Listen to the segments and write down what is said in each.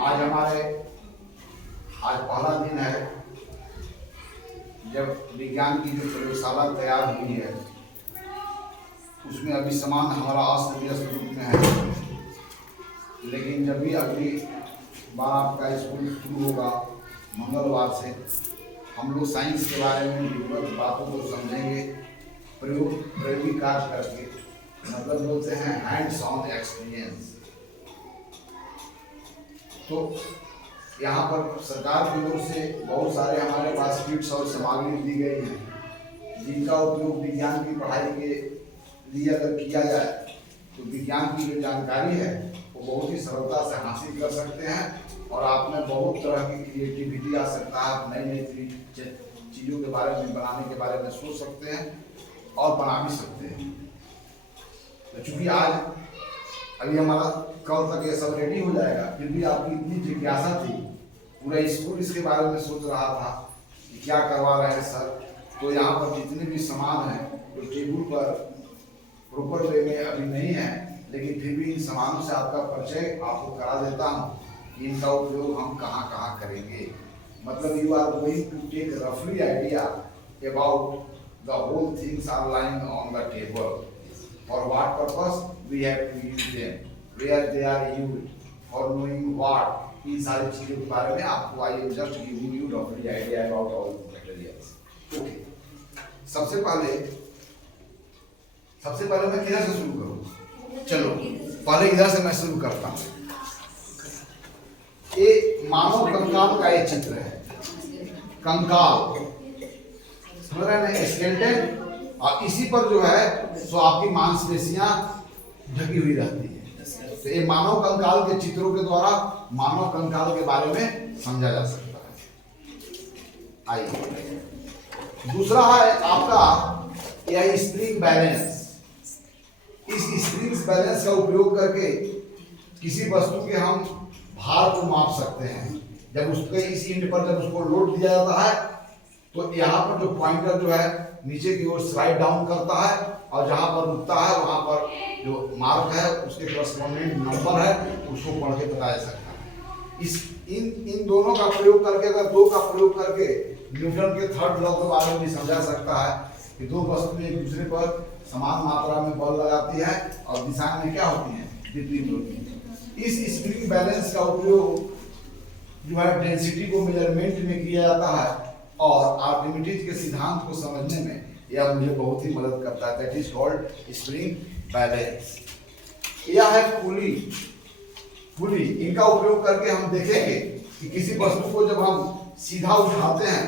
आज पहला दिन है जब विज्ञान की जो प्रयोगशाला तैयार हुई है उसमें अभी सामान हमारा अस्त व्यस्त रूप में है, लेकिन जब भी अगली बार आपका स्कूल शुरू होगा मंगलवार से, हम लोग साइंस के बारे में विधिवत बातों को समझेंगे, प्रायोगिक कार्य करके, मतलब बोलते हैं हैंड्स ऑन एक्सपीरियंस। तो यहाँ पर सरकार की ओर से बहुत सारे हमारे पास किट्स और सामग्री दी गई हैं, जिनका उपयोग विज्ञान की पढ़ाई के लिए अगर किया जाए तो विज्ञान की जो जानकारी है वो बहुत ही सरलता से हासिल कर सकते हैं और आप में बहुत तरह की क्रिएटिविटी आ सकता है। आप नई नई चीज़ों के बारे में बनाने के बारे में सोच सकते हैं और बना भी सकते हैं। तो चूँकि आज अभी हमारा कल तक ये सब रेडी हो जाएगा, फिर भी आपकी इतनी जिज्ञासा थी, पूरा स्कूल इसके बारे में सोच रहा था कि क्या करवा रहे हैं सर। तो यहाँ पर जितने भी सामान हैं तो टेबल पर प्रॉपर वे में अभी नहीं है, लेकिन फिर भी इन सामानों से आपका परिचय आपको करा देता हूँ कि इनका उपयोग हम कहाँ कहाँ करेंगे। मतलब you are going to take रफली idea about the whole things are lying on the table, for what purpose we have to use them, where they are used, for knowing what, इन सारी चीजों के बारे में आपको I am just giving you रफली idea about all materials. Okay, सबसे पहले मैं किधर से शुरू करूँ? चलो पहले इधर से मैं शुरू करता हूँ। ये मानव कंकाल का ये चित्र है, कंकाल समझ रहे हैं, स्केलेटन, और इसी पर जो है सो आपकी मांसपेशियां ढकी हुई रहती है। तो ये मानव कंकाल के चित्रों के द्वारा मानव कंकाल के बारे में समझा जा सकता है। आइए, दूसरा है आपका यह स्प्रिंग बैलेंस। इस स्प्रिंग बैलेंस का उपयोग करके किसी वस्तु के हम भार को माप सकते हैं। जब उसके इस एंड पर जब उसको लोड दिया जाता है तो यहाँ पर जो पॉइंटर जो है नीचे की ओर स्लाइड डाउन करता है और जहाँ पर रुकता है वहाँ पर जो मार्क है उसके करस्पॉन्डिंग नंबर है उसको पढ़ के बताया सकता है। इन दोनों का प्रयोग करके, अगर दो का प्रयोग करके न्यूटन के थर्ड लॉ के बारे में भी समझा सकता है कि दो वस्तु एक दूसरे पर समान मात्रा में बल लगाती है और दिशा में क्या होती है, विपरीत होती है। इस स्प्रिंग बैलेंस का उपयोग जो है डेंसिटी को मेजरमेंट में किया जाता है और आर्किमिडीज के सिद्धांत को समझने में यह मुझे बहुत ही मदद करता है। That is called spring balance. यह है पुली। इनका उपयोग करके हम देखेंगे कि किसी वस्तु को जब हम सीधा उठाते हैं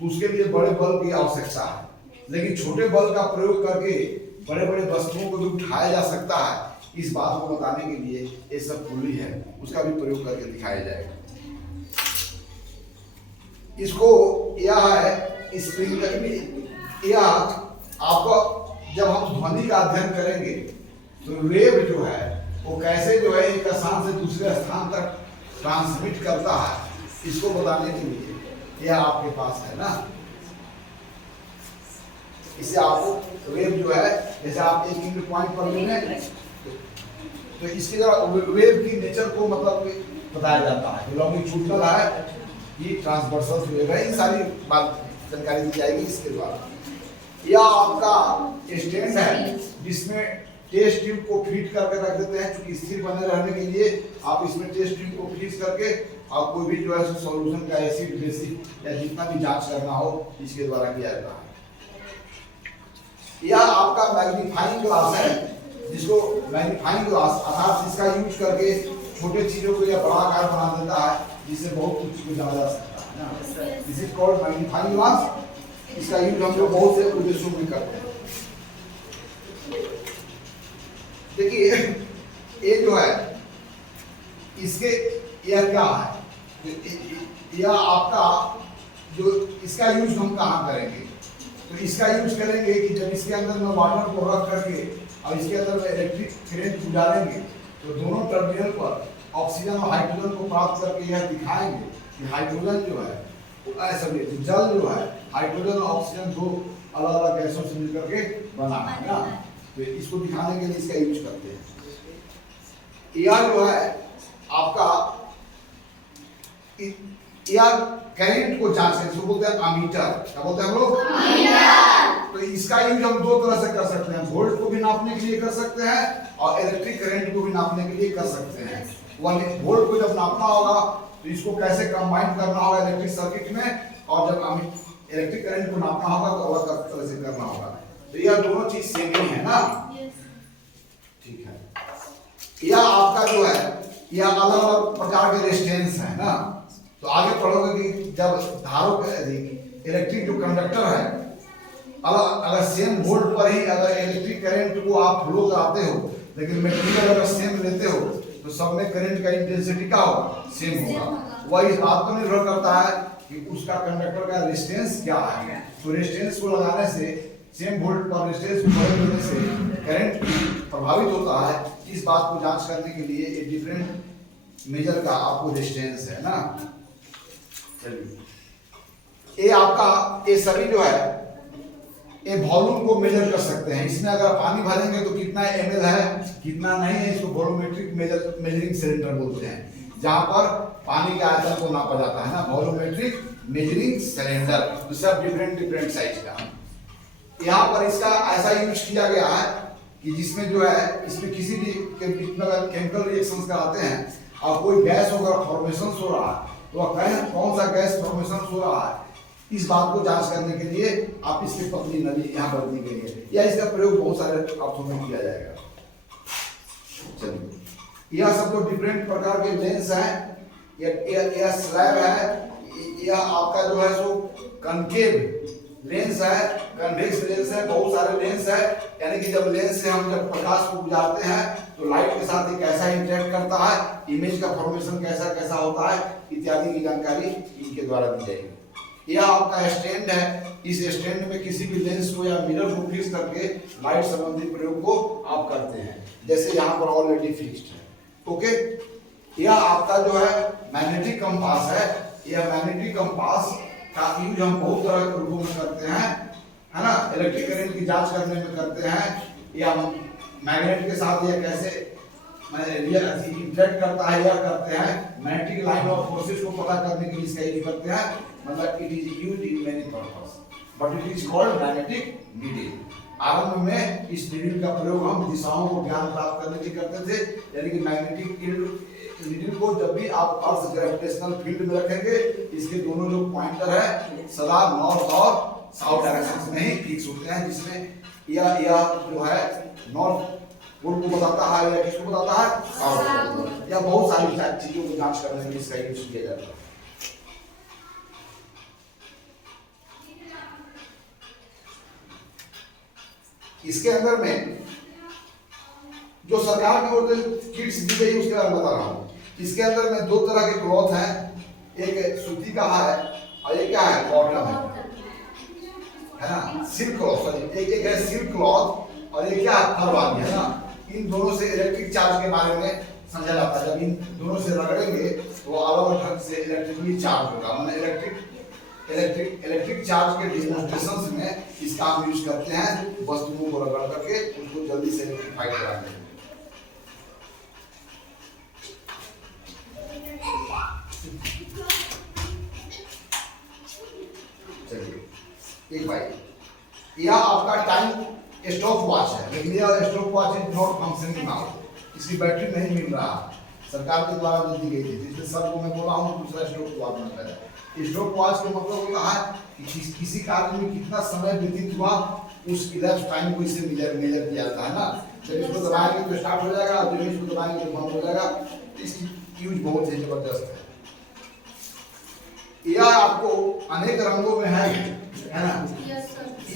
तो उसके लिए बड़े बल की आवश्यकता है, लेकिन छोटे बल का प्रयोग करके बड़े बड़े वस्तुओं को भी उठाया जा सकता है। इस बात को बताने के लिए ये सब पुली है, उसका भी प्रयोग करके दिखाया जाएगा। इसको यह है स्प्रिंग। यह आपको जब हम ध्वनि का अध्ययन करेंगे तो वेव जो है वो कैसे जो है एक स्थान से दूसरे स्थान तक ट्रांसमिट करता है, इसको बताने के लिए यह आपके पास है ना। इससे आपको वेव जो है, जैसे आप एक इंड पॉइंट पर लेंगे तो इसकी जरा वेव की नेचर को मतलब बताया जाता है। लॉन्गिट्यूडनल है, ये ट्रांसवर्सल वेव है, इन सारी बात जानकारी दी जाएगी इसके द्वारा। यह आपका स्टैंड है जिसमें टेस्ट ट्यूब को फीड करके रख देते हैं, क्योंकि स्थिर बने रहने के लिए आप इसमें टेस्ट ट्यूब को फीड करके आप कोई भी जो है सॉल्यूशन का एसिड बेसिक या जितना भी जांच करना हो इसके द्वारा किया जाता है। यह आपका मैग्नीफाइंग ग्लास है, जिसको मैग्नीफाइंग ग्लास अर्थात इसका यूज करके छोटे चीजों को या बड़ा आकार बना देता है, जिससे बहुत कुछ को जाना जा सकता है ना। This is called magnifying glass. इसका यूज हम लोग बहुत से उद्देश्यों में करते हैं। देखिए ये जो है इसके यह क्या है, यह आपका जो इसका यूज हम कहाँ करेंगे, तो इसका यूज करेंगे कि जब इसके अंदर में वाटर को रख करके और इसके अंदर में इलेक्ट्रिक करंट गुजारेंगे तो दोनों टर्मिनल पर ऑक्सीजन और हाइड्रोजन को प्राप्त करके यह दिखाएंगे कि हाइड्रोजन जो है जल जो है हाइड्रोजन और ऑक्सीजन दो अलग अलग गैसों से मिलकर के बना है ना। तो इसको दिखाने के लिए इसका यूज करते हैं। यह जो है आपका या करंट को जांच करते, इसको बोलते हैं अमीटर। क्या बोलते हैं हम लोग? अमीटर। तो इसका यूज हम दो तरह से कर सकते हैं, वोल्ट को भी नापने के लिए कर सकते हैं और इलेक्ट्रिक करंट को भी नापने के लिए कर सकते हैं। वोल्ट को जब नापना होगा तो इसको कैसे कंबाइन करना होगा इलेक्ट्रिक सर्किट में, और जब इलेक्ट्रिक करंट को नापना होगा तो अलग तरह से करना होगा। तो यह दोनों चीज सेम ही है ना, ठीक है। यह आपका जो है यह अलग अलग प्रकार के रेजिस्टेंस है ना। तो आगे पढ़ोगे कि जब धारक इलेक्ट्रिक जो कंडक्टर है अगर सेम वोल्ट पर ही अगर इलेक्ट्रिक करंट को आप फ्लो कराते हो, लेकिन मटेरियल अगर सेम लेते हो तो सब में करंट का इंटेंसिटी क्या होगा? सेम होगा। वह इस बात पर निर्भर करता है कि उसका कंडक्टर का रेजिस्टेंस क्या है। तो रेजिस्टेंस को लगाने से, सेम वोल्ट पर रेजिस्टेंस को बढ़ा देने से करंट प्रभावित होता है। इस बात को जांच करने के लिए एक डिफरेंट मेजर का आपको रेजिस्टेंस है ना। चलिए, ये आपका ये सभी जो है ये वॉल्यूम को मेजर कर सकते हैं। इसमें अगर पानी भरेंगे तो कितना ml है कितना नहीं है, इसको वॉल्यूमेट्रिक मेजरिंग सिलेंडर बोलते हैं, जहां पर पानी के आयतन को नापा जाता है ना। वॉल्यूमेट्रिक मेजरिंग सिलेंडर, तो सब डिफरेंट साइज का। यहाँ पर इसका ऐसा यूज किया गया है कि जिसमें जो है इसमें किसी भी केमिकल रिएक्शन कराते हैं और कोई गैस अगर फॉर्मेशन हो रहा है तो कौन सा गैस फॉर्मेशन हो रहा है, इस बात को जांच करने के लिए आप इसकी पतली नली यहाँ पर दी गई है, या इसका प्रयोग बहुत सारे अर्थों में किया जाएगा। चलिए, यह सब तो डिफरेंट प्रकार के लेंस है। यह स्लैब है, यह आपका जो है सो कनकेव लेंस है, कन्वेक्स लेंस है, बहुत सारे लेंस है। यानी कि जब लेंस से हम जब प्रकाश को गुजारते हैं तो लाइट के साथ ये कैसा इंटरेक्ट करता है, इमेज का फॉर्मेशन कैसा कैसा होता है, इत्यादि की जानकारी इनके द्वारा दी जाएगी। यह आपका स्टैंड है, इस स्टैंड में किसी भी लेंस को या मिरर को फिक्स करके लाइट संबंधी प्रयोग को आप करते हैं, जैसे यहाँ पर ऑलरेडी फिक्स्ड है। ओके, यह आपका जो है मैग्नेटिक कंपास है। यह मैग्नेटिक कंपास का यूज हम बहुत तरह के रूपों में करते हैं, है ना। इलेक्ट्रिक करंट की जांच करने में करते हैं, या मैग्नेट के साथ यह कैसे इंटरेक्ट करता है यह करते हैं। मैग्नेटिक लाइन ऑफ फोर्सेस को पता करने के लिए इसका यूज करते हैं, मतलब it is used in many purpose, but it is called magnetic needle. आरंभ में इस नीडल का प्रयोग हम दिशाओं को ज्ञान प्राप्त करने के लिए करते थे, यानी कि मैग्नेटिक नीडल को जब भी आप अर्थ ग्रेविटेशनल फील्ड में रखेंगे, इसके दोनों जो पॉइंटर है सदा नॉर्थ और साउथ डायरेक्शन में ही फिक्स होते हैं, जिसमें यह जो है नॉर्थ पोल को बताता है या किसको बताता है, साउथ पोल। या बहुत सारी चीजों को जांच करने के लिए इसका यूज किया जाता है। इसके अंदर में जो सरकार की ओर से किट्स दी गई उसके बारे में बता रहा हूँ। इसके अंदर में दो तरह के क्लॉथ हैं, एक सूती का है और एक क्या है, कॉटन है ना, सिल्क क्लॉथ। सॉरी, एक है सिल्क क्लॉथ और एक क्या है, फर वाली, है ना। इन दोनों से इलेक्ट्रिक चार्ज के बारे में समझा जाता है। जब इन दोनों से रगड़ेंगे तो अलग अलग ढंग से इलेक्ट्रिकली चार्ज होगा, मतलब इलेक्ट्रिक चार्ज के डेमोंस्ट्रेशंस में इसका हम यूज करते हैं, वस्तुओं को रगड़ करके उनको जल्दी से इलेक्ट्रीफाई कराने के लिए। चलिए, एक भाई यह आपका टाइम स्टॉप वॉच है, लेकिन यह stop watch is not functioning now, इसकी बैटरी नहीं मिल रहा, सरकार के द्वारा जो दी गई थी, जिसमें सब को मैं बोला हूँ दूसरा स्टॉप वॉच में पहले। स्टॉप वॉच का मतलब होता है कि किसी कार्य में कितना समय व्यतीत हुआ, उस इलेप्स टाइम को इससे मेजर किया जाता है ना। जब इसको दबाएंगे तो स्टार्ट हो जाएगा, जब इसको दबाएंगे तो बंद हो जाएगा। इसकी यूज बहुत ही जबरदस्त है। यह आपको अनेक रंगों में है ना।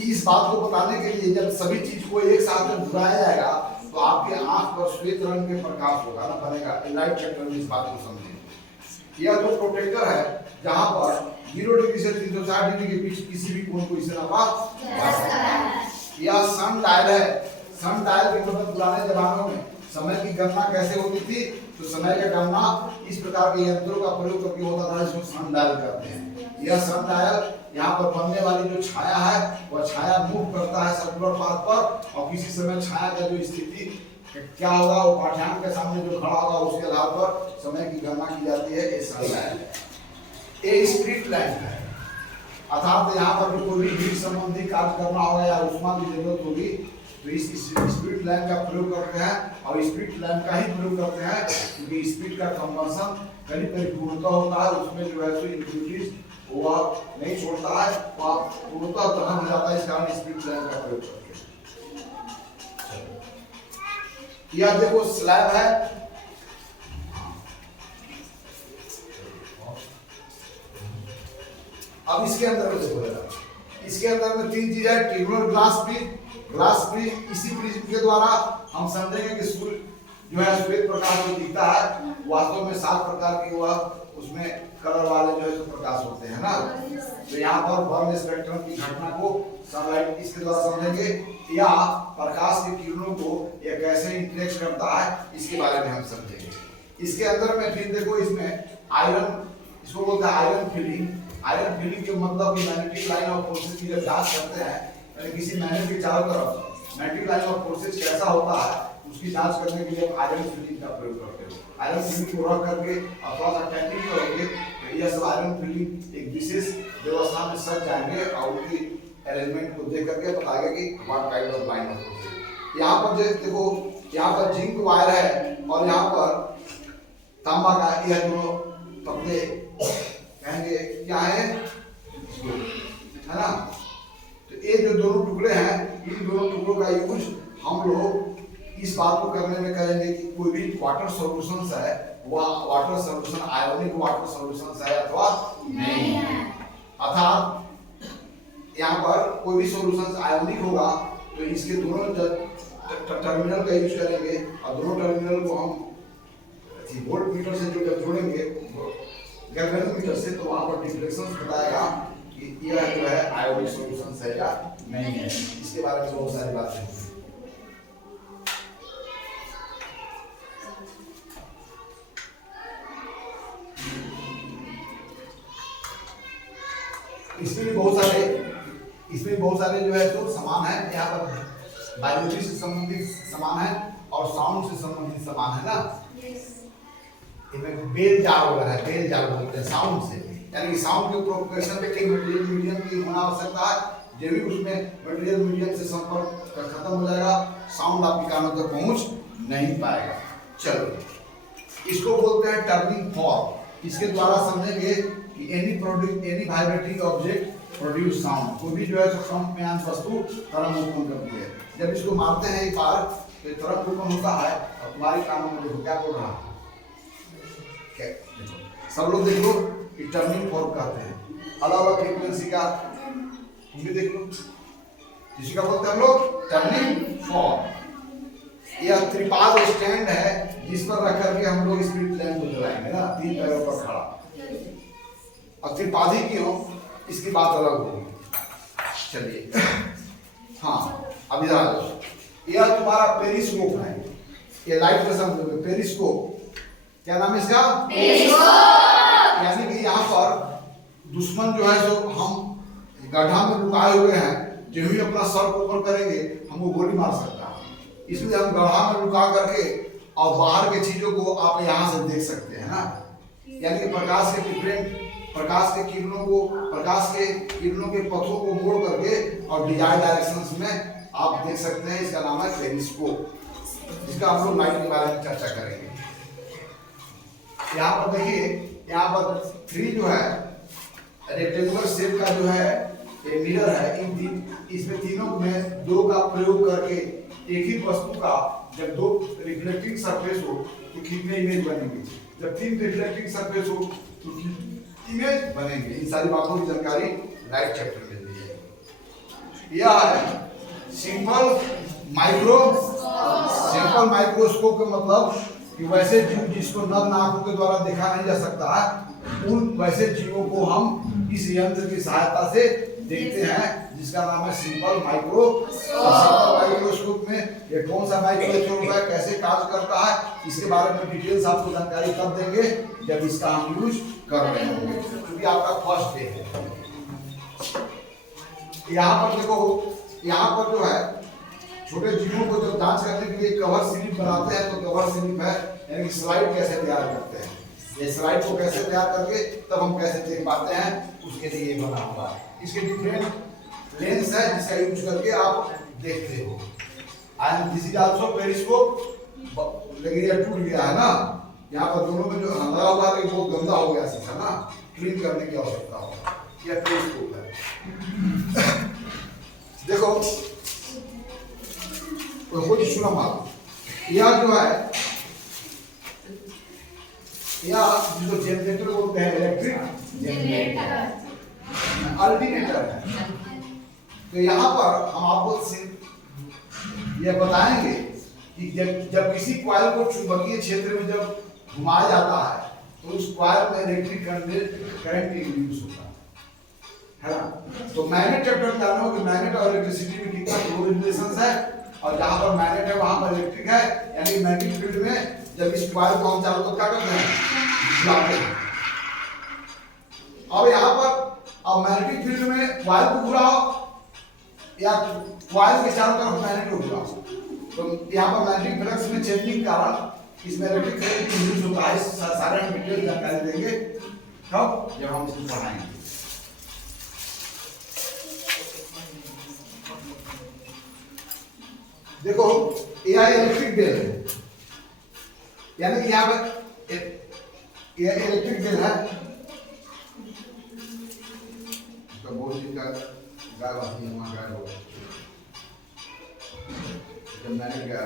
इस बात को बताने के लिए जब सभी चीज को एक साथ में घुराया जाएगा तो आपके आंख पर श्वेत रंग के प्रकाश होगा ना, बनेगा। लाइट चैप्टर में इस बात को समझें। यह जो प्रोटेक्टर है जहां पर 0 डिग्री से 360 डिग्री के बीच किसी भी कोण को इससे नापा जा सकता है। यह सन डायल है। सन डायल के मतलब पुराने जमानों में समय की गणना कैसे होती थी, तो समय की गणना इस प्रकार के यंत्रों का प्रयोग करके होता था, इसको सन डायल करते हैं। यह सन डायल यहाँ पर बनने वाली जो छाया है वह छाया मूव करता है सर्कुलर पाथ पर, और किसी समय छाया का जो स्थिति क्या होगा वो पाठ्यांक के सामने जो खड़ा होगा उसके आधार पर समय की गणना की जाती है। ये सन डायल है। ये स्प्लिट लैंप है, अर्थात यहाँ पर भी कोई भी हीट संबंधी कार्य करना होगा या ऊष्मा की जरूरत होगी तो इस स्प्लिट लैंप का प्रयोग करते हैं। और स्प्लिट लैंप का ही प्रयोग करते हैं क्योंकि स्प्लिट का कंबंशन करीब करीब पूर्णतः होता है, उसमें जो है सो इम्प्यूरिटीज वह नहीं छोड़ता है, वह पूर्णतः दहन हो जाता है, इस कारण स्प्लिट लैंप का प्रयोग करते हैं। यह देखो स्लैब है, अब इसके अंदर में देखो जरा, इसके अंदर में तीन चीज है, ट्यूबुलर ग्लास प्रिज्म, इसी प्रिज्म के द्वारा हम समझेंगे कि सूर्य जो है श्वेत प्रकाश जो दिखता है वास्तव में 7 प्रकार के वह उसमें कलर वाले जो है तो प्रकाश होते हैं ना। तो यहाँ पर बर्न स्पेक्ट्रम की घटना को सनलाइट इसके द्वारा समझेंगे, या प्रकाश के किरणों को यह कैसे इंटरेक्ट करता है इसके बारे में हम समझेंगे। इसके अंदर में फिर देखो इसमें आयरन, इसको बोलते हैं आयरन फील्डिंग। आयरन फील्डिंग के मतलब कि मैग्नेटिक लाइन ऑफ फोर्सेस की जब जांच करते हैं, यानी किसी मैग्नेट के चारों तरफ मैग्नेटिक लाइन ऑफ फोर्सेस कैसा होता है उसकी जांच करने के लिए आयरन फील्डिंग का प्रयोग करते हैं। आयरन फील्डिंग को रख करके थोड़ा सा टेक्निक करोगे तो यह सब आयरन फील्डिंग एक विशेष व्यवस्था में सज जाएंगे और उनकी अरेंजमेंट को देख करके बताएगा कि what kind of line of forces. यहाँ पर देखो, यहाँ पर जिंक वायर है और यहाँ पर तांबा का, यह दोनों पतले कहेंगे क्या है ना। तो ये जो दोनों टुकड़े हैं, इन दोनों टुकड़ों का यूज हम लोग इस बात को करने में करेंगे कि कोई भी वाटर सॉल्यूशंस है वह water solution ionic water solutions है अथवा नहीं है। अर्थात यहाँ पर कोई भी सॉल्यूशंस आयोनिक होगा तो इसके दोनों टर्मिनल का यूज करेंगे और दोनों टर्मिनल को हम वोल्ट मीटर से जो जोड़ेंगे गैल्वेनोमीटर से, तो वहाँ पर डिफ्लेक्शन बताएगा कि यह जो है आयोनिक सॉल्यूशंस है या नहीं है। इसके बारे में बहुत सारी बातें हैं। इसमें बहुत सारे जो है तो सामान है, यहाँ पर बायोलॉजी से संबंधित सामान है और साउंड से संबंधित सामान है ना। इनमें बेल जार वगैरह है, बेल जार बोलते हैं साउंड से, यानी कि साउंड के प्रोपगेशन में एक मटेरियल मीडियम की होना आवश्यकता है। जब भी उसमें मटेरियल मीडियम से संपर्क खत्म हो जाएगा साउंड आपके कानों तक पहुंच नहीं पाएगा। चलो इसको बोलते हैं टर्निंग फॉर्क। इसके द्वारा समझेंगे कि any vibrating object produce sound, कोई भी जो है तो समयान वस्तु तरंग उत्पन्न करती है। जब इसको मारते हैं एक बार तो तरंग उत्पन्न होता है और तुम्हारे कानों में देखो क्या बोल रहा है, सब लोग देख लो, टर्निंग फॉर्क कहते हैं। अलग अलग फ्रीक्वेंसी का तुम भी देख लो, जिसका बोलते हैं हम लोग टर्निंग फॉर्क। यह त्रिपाद स्टैंड है जिस पर रख करके हम लोग स्प्लिट लैंप को जलाएंगे ना, 3 पैरों पर खड़ा। और त्रिपादी क्यों, इसकी बात अलग होगी। चलिए हाँ, अब इधर आ जाओ। यह तुम्हारा पेरिस्कोप है, ये लाइट का समझोगे पेरिस्कोप। क्या नाम है इसका? पेरिस्कोप। यानी कि यहाँ पर दुश्मन जो है जो हम गड्ढा में लुकाए हुए हैं, जो भी अपना सर को ऊपर करेंगे हमको गोली मार सकता है। इसलिए हम गड्ढा में लुका करके और बाहर के चीजों को आप यहाँ से देख सकते हैं ना। यानी कि प्रकाश के किरणों के पथों को मोड़ करके और डिजाइन डायरेक्शंस में आप देख सकते हैं। इसका नाम है पेरिस्कोप। इसका हम लोग लाइट के बारे में चर्चा करेंगे। यहाँ पर देखिए, यहाँ पर 3 जो है रेक्टेंगुलर शेप का जो है ये मिरर है। इसमें तीनों में 2 का प्रयोग करके एक ही वस्तु का जब 2 रिफ्लेक्टिंग सरफेस हो तो कितने इमेज बनेंगे, जब 3 रिफ्लेक्टिंग सरफेस हो तो इमेज बनेंगे। इन सारी बातों की जानकारी राइट चैप्टर में दी है। यह है सिंपल माइक्रोस्कोप का मतलब कि वैसे जीव जिसको नग्न आंखों के द्वारा देखा नहीं जा सकता है, उन वैसे जीवों को हम इस यंत्र की सहायता से देखते हैं, जिसका नाम है सिंपल माइक्रोस्कोप में ये कौन सा माइक्रोस्कोप है, कैसे कार्य करता है, इसके बारे में डिटेल्स आपको जानकारी तब देंगे जब इसका हम यूज कर रहे होंगे, क्योंकि आपका फर्स्ट डे है। यहाँ पर देखो, यहाँ पर जो है छोटे जीवों को जब जांच करने के लिए कवर स्लिप बनाते हैं तो कवर स्लिप है, यानी स्लाइड कैसे तैयार करते हैं। ये स्लाइड को कैसे तैयार करके तब हम कैसे देख पाते हैं, उसके लिए ये बना हुआ है। इसके डिफरेंट लेंस है जिसका यूज करके आप देखते हो। And this is also periscope, लेकिन ये टूट गया है ना, यहाँ पर दोनों में जो लगा हुआ है वो गंदा हो गया शीशा ना, क्लीन करने की आवश्यकता हो। यह पेरिस्कोप है। देखो कोई सुना माल, यह जो है या जिसको जनरेटर बोलते हैं, इलेक्ट्रिक जनरेटर, अल्टरनेटर है। तो यहाँ पर हम आपको यह बताएंगे कि जब किसी कॉइल को चुंबकीय क्षेत्र में जब घुमाया जाता है तो उस कॉइल में इलेक्ट्रिक करंट इंड्यूस होता है ना। तो मैग्नेट चैप्टर जानो कि मैग्नेट और इलेक्ट्रिसिटी में कितना क्लोज रिलेशन है, और जहाँ पर मैग्नेट है वहाँ पर इलेक्ट्रिक है, यानी मैग्नेटिक फील्ड में जब इस कॉइल को हम चारों तरफ क्या करते हैं, घुमाते हैं। अब यहाँ पर अब मैग्नेटिक फील्ड में कॉइल को घुमाओ या कॉइल के चारों तरफ मैग्नेट को घुमाओ, तो यहाँ पर मैग्नेटिक फ्लक्स में चेंजिंग कारण इसमें इलेक्ट्रिक करंट इंड्यूस होता है। सारे हम डिटेल जानकारी देंगे कब, जब हम इसको पढ़ाएंगे। देखो यह इलेक्ट्रिक बेल है, यानी कि यहाँ पर यह इलेक्ट्रिक बेल है। तो बहुत दिन का गाय बात नहीं, वहाँ गाय हो जब मैंने क्या